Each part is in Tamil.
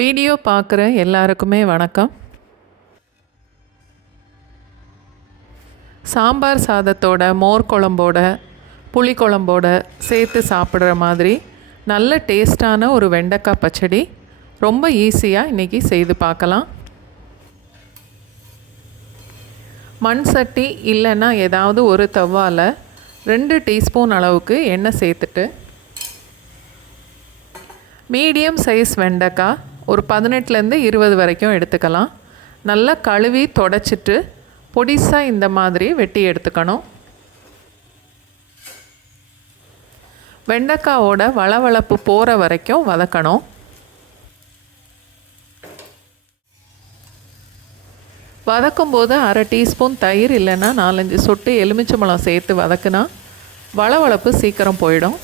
வீடியோ பார்க்குற எல்லாருக்குமே வணக்கம். சாம்பார் சாதத்தோட, மோர் குழம்போட, புளி குழம்போட சேர்த்து சாப்பிட்ற மாதிரி நல்ல டேஸ்டான ஒரு வெண்டைக்காய் பச்சடி ரொம்ப ஈஸியாக இன்றைக்கி செய்து பார்க்கலாம். மண் சட்டி இல்லைன்னா ஏதாவது ஒரு தவாவில் 2 டீஸ்பூன் அளவுக்கு எண்ணெய் சேர்த்துட்டு மீடியம் சைஸ் வெண்டைக்காய் ஒரு 18லேருந்து 20 வரைக்கும் எடுத்துக்கலாம். நல்லா கழுவி தொடச்சிட்டு பொடிசாக இந்த மாதிரி வெட்டி எடுத்துக்கணும். வெண்டைக்காயோட வளவளப்பு போகிற வரைக்கும் வதக்கணும். வதக்கும்போது 1/2 டீஸ்பூன் தயிர் இல்லைன்னா 4-5 சொட்டு எலுமிச்சம்பழம் சேர்த்து வதக்குனா வளவளப்பு சீக்கிரம் போயிடும்.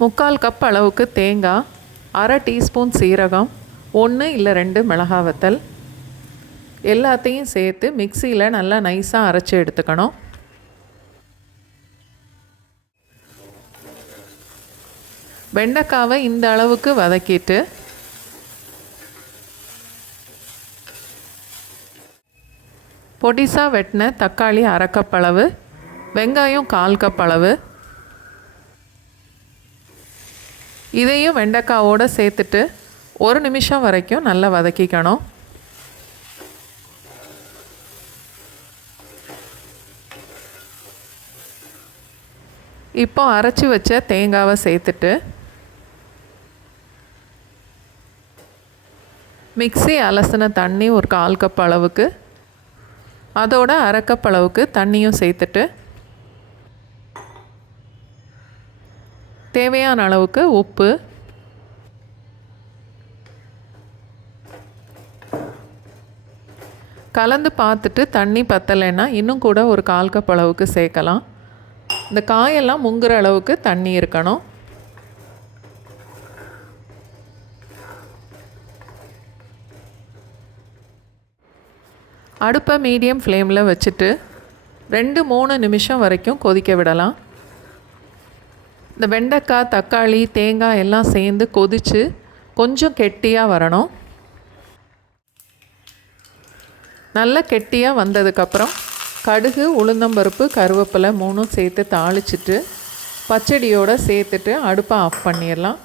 3/4 கப் அளவுக்கு தேங்காய், 1/2 டீஸ்பூன் சீரகம், 1 இல்லை 2 மிளகாய் வத்தல் எல்லாத்தையும் சேர்த்து மிக்சியில் நல்லா நைஸாக அரைச்சி எடுத்துக்கணும். வெண்டைக்காவை இந்த அளவுக்கு வதக்கிட்டு பொடிசாக வெட்டின தக்காளி 1/2 கப் அளவு, வெங்காயம் 1/4 கப் அளவு, இதையும் வெண்டைக்காவோடு சேர்த்துட்டு 1 நிமிஷம் வரைக்கும் நல்லா வதக்கிக்கணும். இப்போ அரைச்சி வச்ச தேங்காவை சேர்த்துட்டு மிக்ஸி அலசின தண்ணி ஒரு 1/4 கப் அளவுக்கு, அதோட 1/2 கப் அளவுக்கு தண்ணியும் சேர்த்துட்டு தேவையான அளவுக்கு உப்பு, கலந்து பார்த்துட்டு தண்ணி பத்தலைன்னா இன்னும் கூட ஒரு 1/4 கப் அளவுக்கு சேர்க்கலாம். இந்த காயெல்லாம் முங்குற அளவுக்கு தண்ணி இருக்கணும். அடுப்பை மீடியம் ஃப்ளேமில் வச்சுட்டு 2-3 நிமிஷம் வரைக்கும் கொதிக்க விடலாம். இந்த வெண்டைக்காய், தக்காளி, தேங்காய் எல்லாம் சேர்ந்து கொதித்து கொஞ்சம் கெட்டியாக வரணும். நல்லா கெட்டியாக வந்ததுக்கப்புறம் கடுகு, உளுந்தம்பருப்பு, கருவேப்பிலை 3 சேர்த்து தாளிச்சிட்டு பச்சடியோடு சேர்த்துட்டு அடுப்பை ஆஃப் பண்ணிடலாம்.